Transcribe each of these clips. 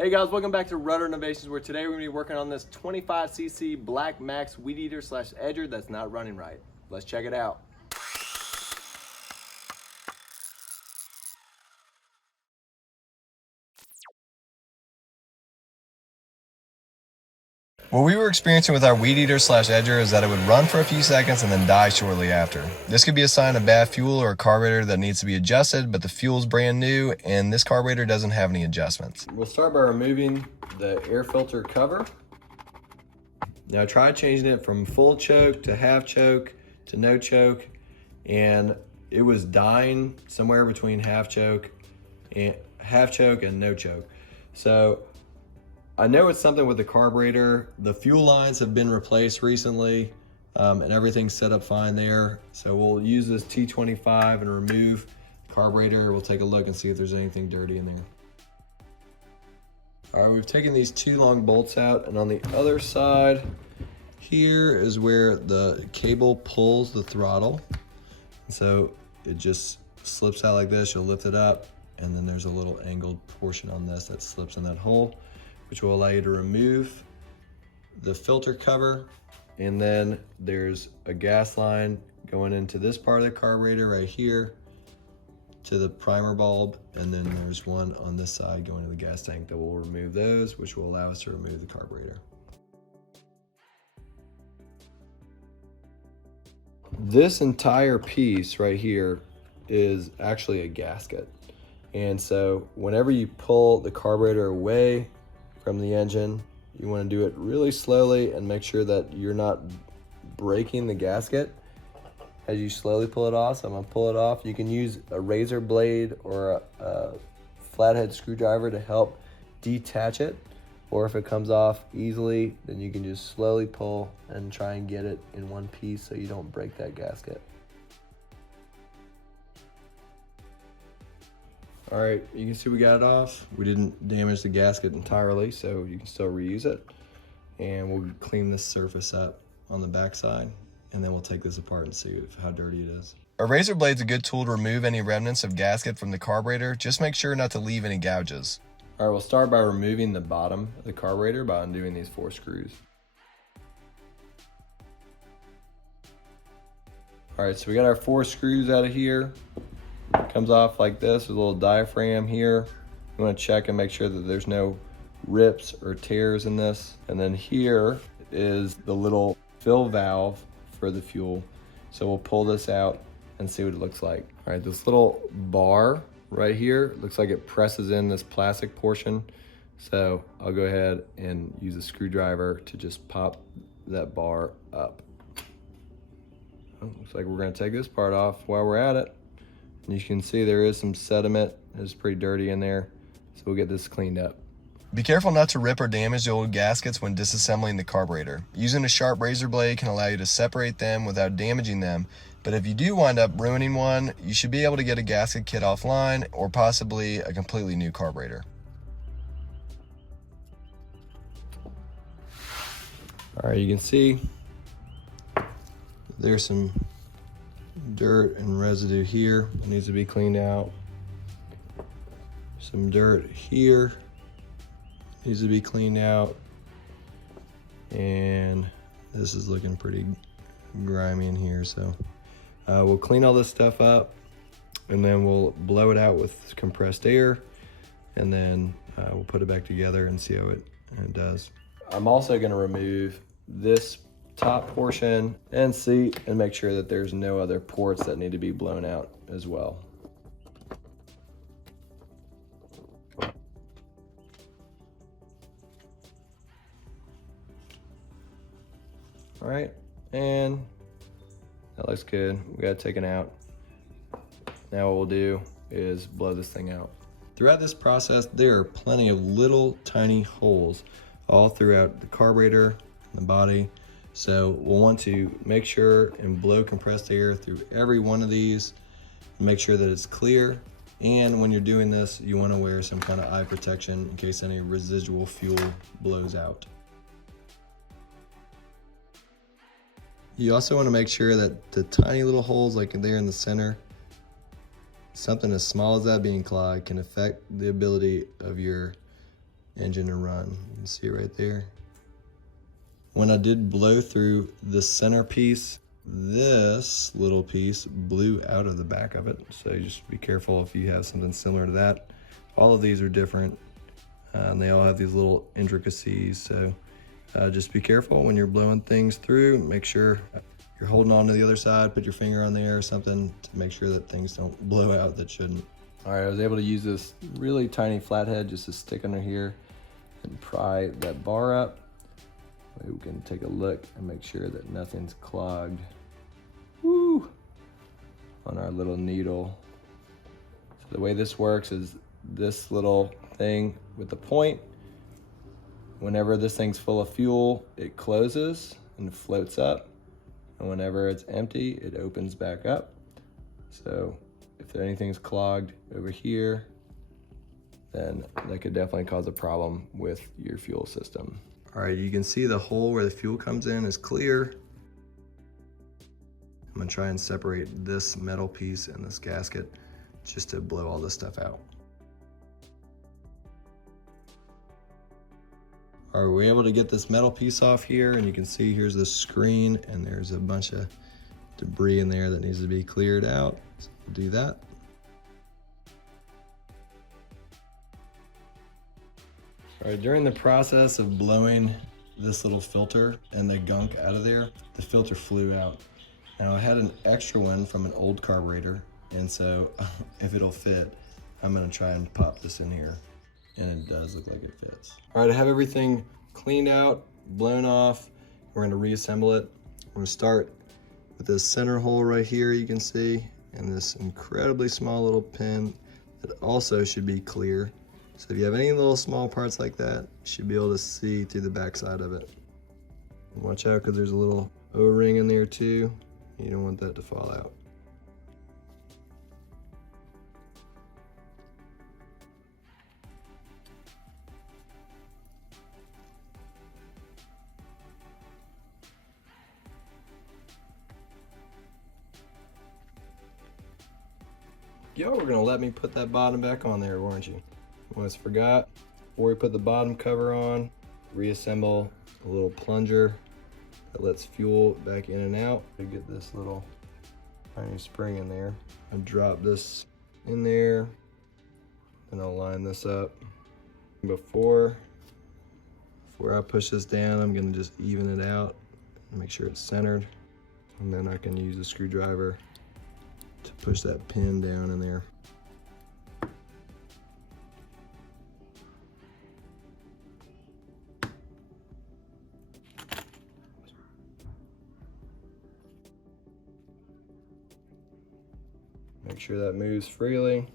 Hey guys, welcome back to Rudder Innovations, where today we're going to be working on this 25cc Black Max Weed Eater / Edger that's not running right. Let's check it out. What we were experiencing with our Weed Eater / Edger is that it would run for a few seconds and then die shortly after. This could be a sign of bad fuel or a carburetor that needs to be adjusted, but the fuel's brand new and this carburetor doesn't have any adjustments. We'll start by removing the air filter cover. Now I tried changing it from full choke to half choke to no choke, and it was dying somewhere between half choke and no choke. So I know it's something with the carburetor. The fuel lines have been replaced recently, and everything's set up fine there. So we'll use this T25 and remove the carburetor. We'll take a look and see if there's anything dirty in there. All right, we've taken these two long bolts out, and on the other side here is where the cable pulls the throttle. So it just slips out like this. You'll lift it up, and then there's a little angled portion on this that slips in that hole, which will allow you to remove the filter cover. And then there's a gas line going into this part of the carburetor right here to the primer bulb. And then there's one on this side going to the gas tank that will remove those, which will allow us to remove the carburetor. This entire piece right here is actually a gasket. And so whenever you pull the carburetor away from the engine, you want to do it really slowly and make sure that you're not breaking the gasket as you slowly pull it off. So I'm going to pull it off. You can use a razor blade or a flathead screwdriver to help detach it, or if it comes off easily, then you can just slowly pull and try and get it in one piece so you don't break that gasket. All right, you can see we got it off. We didn't damage the gasket entirely, so you can still reuse it. And we'll clean this surface up on the backside, and then we'll take this apart and see how dirty it is. A razor blade's a good tool to remove any remnants of gasket from the carburetor. Just make sure not to leave any gouges. All right, we'll start by removing the bottom of the carburetor by undoing these 4 screws. All right, so we got our 4 screws out of here. Comes off like this with a little diaphragm here. You want to check and make sure that there's no rips or tears in this. And then here is the little fill valve for the fuel. So we'll pull this out and see what it looks like. All right, this little bar right here looks like it presses in this plastic portion. So I'll go ahead and use a screwdriver to just pop that bar up. Looks like we're going to take this part off while we're at it. And you can see there is some sediment. It's pretty dirty in there. So we'll get this cleaned up. Be careful not to rip or damage the old gaskets when disassembling the carburetor. Using a sharp razor blade can allow you to separate them without damaging them, but if you do wind up ruining one, you should be able to get a gasket kit offline or possibly a completely new carburetor. All right, you can see there's some dirt and residue here. It needs to be cleaned out. Some dirt here needs to be cleaned out. And this is looking pretty grimy in here. So we'll clean all this stuff up, and then we'll blow it out with compressed air, and then we'll put it back together and see how it does. I'm also going to remove this top portion and seat and make sure that there's no other ports that need to be blown out as well. All right, and that looks good. We got it taken out. Now what we'll do is blow this thing out. Throughout this process, there are plenty of little tiny holes all throughout the carburetor and the body. So we'll want to make sure and blow compressed air through every one of these and make sure that it's clear. And when you're doing this, you want to wear some kind of eye protection in case any residual fuel blows out. You also want to make sure that the tiny little holes like there in the center, something as small as that being clogged can affect the ability of your engine to run. You can see it right there. When I did blow through the center piece, this little piece blew out of the back of it. So just be careful if you have something similar to that. All of these are different, and they all have these little intricacies. So just be careful when you're blowing things through. Make sure you're holding on to the other side, put your finger on there or something to make sure that things don't blow out that shouldn't. All right, I was able to use this really tiny flathead just to stick under here and pry that bar up. We can take a look and make sure that nothing's clogged. Woo! On our little needle. So the way this works is this little thing with the point, whenever this thing's full of fuel, it closes and floats up. And whenever it's empty, it opens back up. So if anything's clogged over here, then that could definitely cause a problem with your fuel system. All right, you can see the hole where the fuel comes in is clear. I'm gonna try and separate this metal piece and this gasket just to blow all this stuff out. All right, we're able to get this metal piece off here, and you can see here's the screen, and there's a bunch of debris in there that needs to be cleared out. So we'll do that. All right, during the process of blowing this little filter and the gunk out of there, the filter flew out. Now I had an extra one from an old carburetor, and so if it'll fit, I'm gonna try and pop this in here. And it does look like it fits. All right, I have everything cleaned out, blown off. We're gonna reassemble it. We're gonna start with this center hole right here, you can see, and this incredibly small little pin that also should be clear. So if you have any little small parts like that, you should be able to see through the backside of it. And watch out, because there's a little O-ring in there too. You don't want that to fall out. Y'all were gonna let me put that bottom back on there, weren't you? Almost forgot. Before we put the bottom cover on, reassemble a little plunger that lets fuel back in and out. To get this little tiny spring in there. I drop this in there, and I'll line this up. Before I push this down, I'm gonna just even it out and make sure it's centered. And then I can use a screwdriver to push that pin down in there. Make sure that moves freely.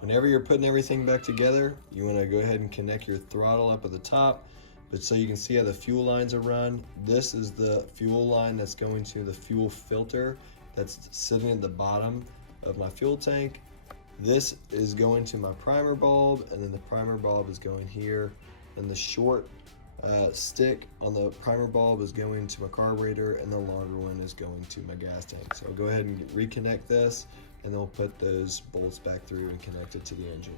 Whenever you're putting everything back together, you want to go ahead and connect your throttle up at the top. But so you can see how the fuel lines are run. This is the fuel line that's going to the fuel filter that's sitting at the bottom of my fuel tank. This is going to my primer bulb, and then the primer bulb is going here. And the short stick on the primer bulb is going to my carburetor, and the longer one is going to my gas tank. So I'll go ahead and reconnect this, and then we'll put those bolts back through and connect it to the engine.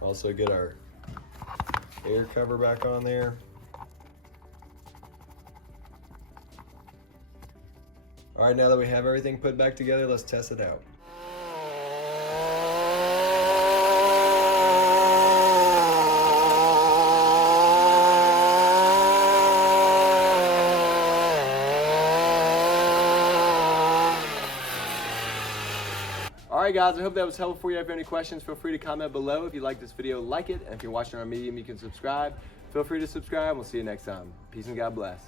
Also get our air cover back on there. All right, now that we have everything put back together, let's test it out. All right, guys, I hope that was helpful for you. If you have any questions, feel free to comment below. If you like this video, like it. And if you're watching our Medium, you can subscribe. Feel free to subscribe. We'll see you next time. Peace and God bless.